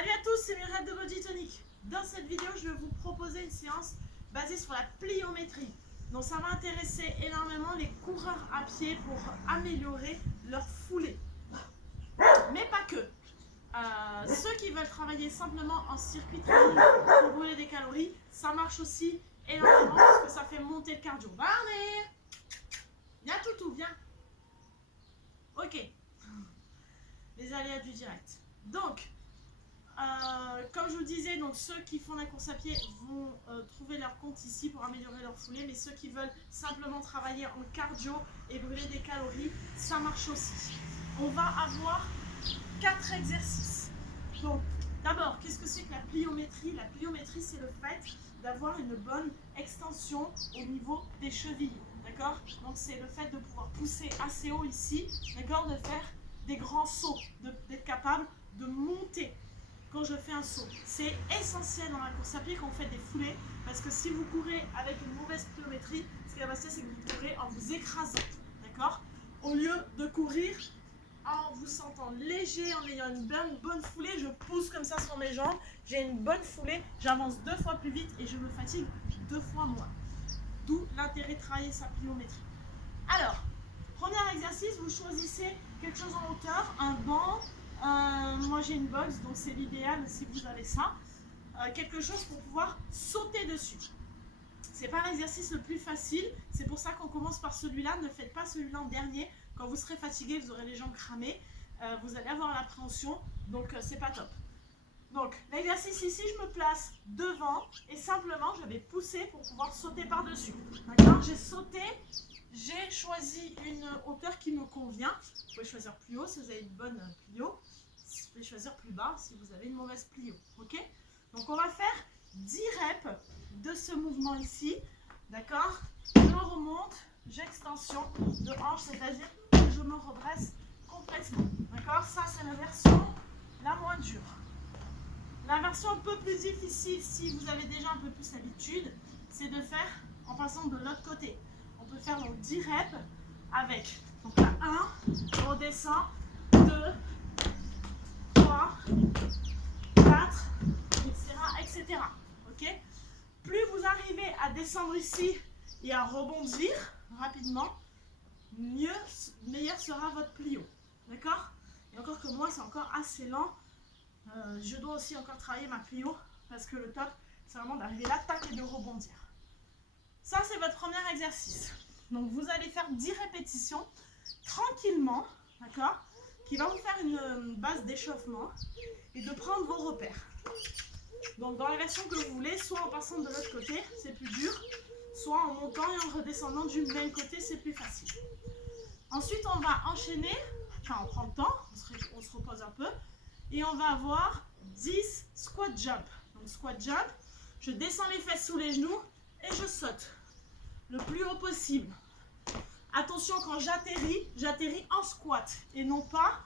Salut à tous, c'est Muriel de Body Tonic. Dans cette vidéo, je vais vous proposer une séance basée sur la pliométrie. Donc ça va intéresser énormément les coureurs à pied pour améliorer leur foulée. Mais pas que. Ceux qui veulent travailler simplement en circuit training pour brûler des calories, ça marche aussi énormément parce que ça fait monter le cardio. Barney, viens toutou, viens. Ok. Les aléas du direct. Donc, comme je vous disais, donc ceux qui font la course à pied vont trouver leur compte ici pour améliorer leur foulée, mais ceux qui veulent simplement travailler en cardio et brûler des calories, ça marche aussi. On va avoir 4 exercices. Donc, d'abord, qu'est-ce que c'est que la pliométrie? La pliométrie, c'est le fait d'avoir une bonne extension au niveau des chevilles, d'accord? Donc, c'est le fait de pouvoir pousser assez haut ici, d'accord? De faire des grands sauts, d'être capable de monter quand je fais un saut. C'est essentiel dans la course à pied quand on fait des foulées, parce que si vous courez avec une mauvaise pliométrie, ce qui va passer, c'est que vous courez en vous écrasant, d'accord? Au lieu de courir en vous sentant léger, en ayant une bonne foulée, je pousse comme ça sur mes jambes, j'ai une bonne foulée, j'avance 2 fois plus vite et je me fatigue 2 fois moins. D'où l'intérêt de travailler sa pliométrie. Alors, premier exercice, vous choisissez quelque chose en hauteur, un banc. Moi j'ai une box, donc c'est l'idéal si vous avez ça. Quelque chose pour pouvoir sauter dessus. C'est pas l'exercice le plus facile, c'est pour ça qu'on commence par celui-là. Ne faites pas celui-là en dernier. Quand vous serez fatigué, vous aurez les jambes cramées, vous allez avoir l'appréhension, donc c'est pas top. Donc l'exercice ici, je me place devant et simplement je vais pousser pour pouvoir sauter par-dessus. D'accord? J'ai sauté. J'ai choisi une hauteur qui me convient. Vous pouvez choisir plus haut si vous avez une bonne plio. Vous pouvez choisir plus bas si vous avez une mauvaise plio. Ok? Donc on va faire 10 reps de ce mouvement ici. D'accord? Je remonte, j'extension de hanche, c'est-à-dire que je me redresse complètement. D'accord? Ça c'est la version la moins dure. La version un peu plus difficile, si vous avez déjà un peu plus l'habitude, c'est de faire en passant de l'autre côté. On peut faire donc 10 reps avec, donc là 1, on redescend, 2, 3, 4, etc. Ok? Plus vous arrivez à descendre ici et à rebondir rapidement, meilleur sera votre plio. D'accord? Et encore que moi, c'est encore assez lent. Je dois aussi encore travailler ma plio parce que le top, c'est vraiment d'arriver là, tac, et de rebondir. Ça, c'est votre premier exercice. Donc, vous allez faire 10 répétitions tranquillement, d'accord, qui va vous faire une base d'échauffement et de prendre vos repères. Donc, dans la version que vous voulez, soit en passant de l'autre côté, c'est plus dur, soit en montant et en redescendant du même côté, c'est plus facile. Ensuite, on va enchaîner, enfin, on prend le temps, on se repose un peu, et on va avoir 10 squat jump. Donc, squat jump, je descends les fesses sous les genoux et je saute le plus haut possible. Attention, quand j'atterris en squat et non pas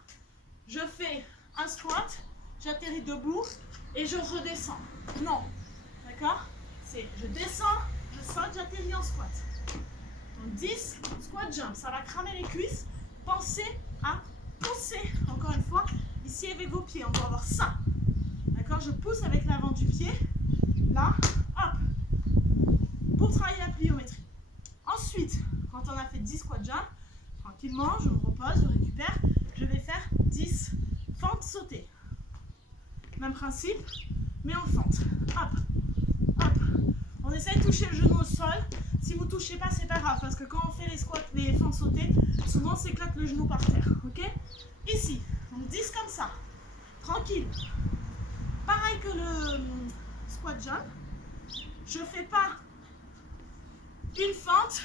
je fais un squat, j'atterris debout et je redescends. Non, d'accord? C'est je descends, je saute, j'atterris en squat. Donc 10 squat jump, ça va cramer les cuisses. Pensez à pousser, encore une fois, ici avec vos pieds, on doit avoir ça. D'accord? Je pousse avec l'avant du pied, là, hop, pour travailler la pliométrie. Ensuite, quand on a fait 10 squat jump, tranquillement, je me repose, je récupère, je vais faire 10 fentes sautées. Même principe, mais en fente. Hop, hop. On essaye de toucher le genou au sol. Si vous ne touchez pas, c'est pas grave, parce que quand on fait les squats, les fentes sautées, souvent on s'éclate le genou par terre. Ok? Ici, donc 10 comme ça. Tranquille. Pareil que le squat jump. Je ne fais pas une fente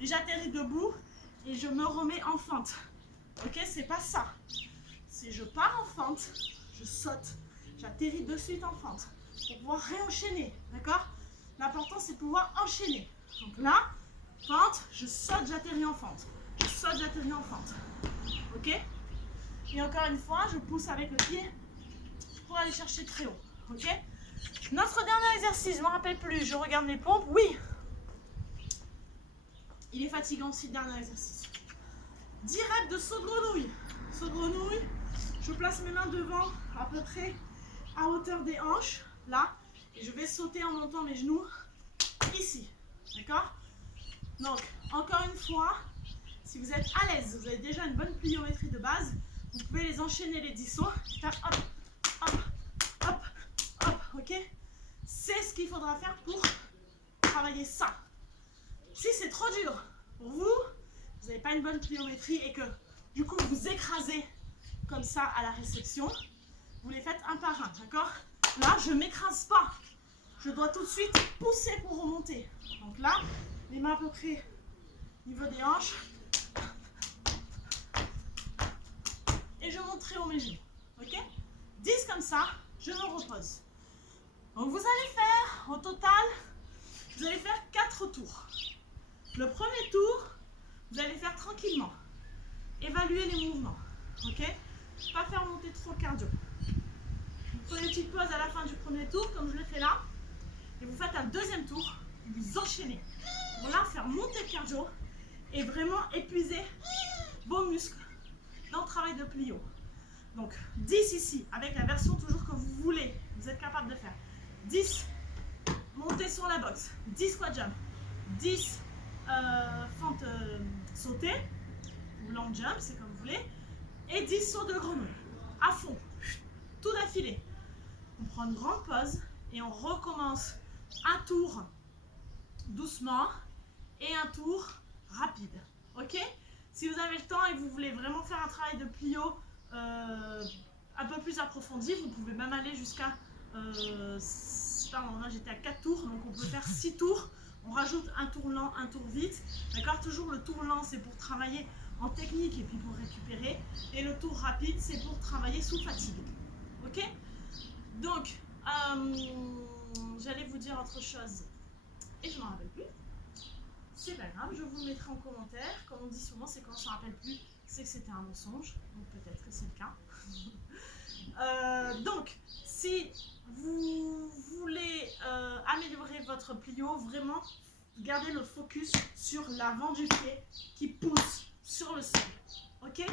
et j'atterris debout et je me remets en fente. Ok, c'est pas ça. Si je pars en fente, je saute, j'atterris de suite en fente pour pouvoir réenchaîner. D'accord? L'important c'est de pouvoir enchaîner. Donc là, fente, je saute, j'atterris en fente. Je saute, j'atterris en fente. Ok? Et encore une fois, je pousse avec le pied pour aller chercher très haut. Ok? Notre dernier exercice, je ne me rappelle plus, je regarde les pompes. Oui! Il est fatigant aussi le dernier exercice. 10 reps de saut de grenouille. Saut de grenouille, je place mes mains devant à peu près à hauteur des hanches, là, et je vais sauter en montant mes genoux ici, d'accord? Donc, encore une fois, si vous êtes à l'aise, vous avez déjà une bonne pliométrie de base, vous pouvez les enchaîner les 10 sauts, faire hop, hop, hop, hop, ok? C'est ce qu'il faudra faire pour travailler ça. Si c'est trop dur pour vous, vous n'avez pas une bonne pliométrie et que du coup vous écrasez comme ça à la réception, vous les faites un par un, d'accord? Là, je ne m'écrase pas. Je dois tout de suite pousser pour remonter. Donc là, les mains à peu près au niveau des hanches. Et je monte très haut mes genoux. Ok? 10 comme ça, je me repose. Donc vous allez faire, au total, vous allez faire 4 tours. Le premier tour, vous allez faire tranquillement. Évaluer les mouvements. Ok? Pas faire monter trop le cardio. Vous prenez une petite pause à la fin du premier tour, comme je le fais là. Et vous faites un deuxième tour. Vous enchaînez. Pour là, faire monter le cardio et vraiment épuiser vos muscles dans le travail de plio. Donc 10 ici, avec la version toujours que vous voulez, vous êtes capable de faire. 10 montées sur la boxe, 10 squat jump, 10 fentes sautées, ou long jump, c'est comme vous voulez, et 10 sauts de grenouille, à fond, tout d'affilée. On prend une grande pause et on recommence un tour doucement et un tour rapide, ok? Si vous avez le temps et que vous voulez vraiment faire un travail de plio un peu plus approfondi, vous pouvez même aller jusqu'à, pardon, là j'étais à 4 tours, donc on peut faire 6 tours, on rajoute un tour lent, un tour vite, d'accord? Toujours le tour lent c'est pour travailler en technique et puis pour récupérer, et le tour rapide c'est pour travailler sous fatigue, ok? Donc, j'allais vous dire autre chose, et je m'en rappelle plus. C'est pas grave, je vous le mettrai en commentaire. Comme on dit souvent, c'est quand on ne se rappelle plus, c'est que c'était un mensonge. Donc peut-être que c'est le cas. Donc, si vous voulez améliorer votre plio, vraiment, gardez le focus sur l'avant du pied qui pousse sur le sol. Ok?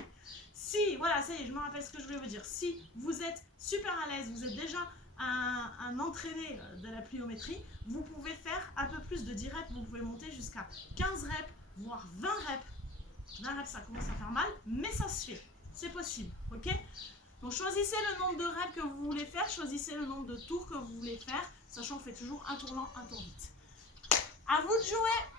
Si, voilà, ça y est, je me rappelle ce que je voulais vous dire. Si vous êtes super à l'aise, vous êtes déjà un entraîné de la pliométrie, vous pouvez faire un peu plus de 10 reps, vous pouvez monter jusqu'à 15 reps, voire 20 reps. 20 reps, ça commence à faire mal, mais ça se fait, c'est possible, ok? Donc choisissez le nombre de reps que vous voulez faire, choisissez le nombre de tours que vous voulez faire, sachant qu'on fait toujours un tour lent, un tour vite. À vous de jouer!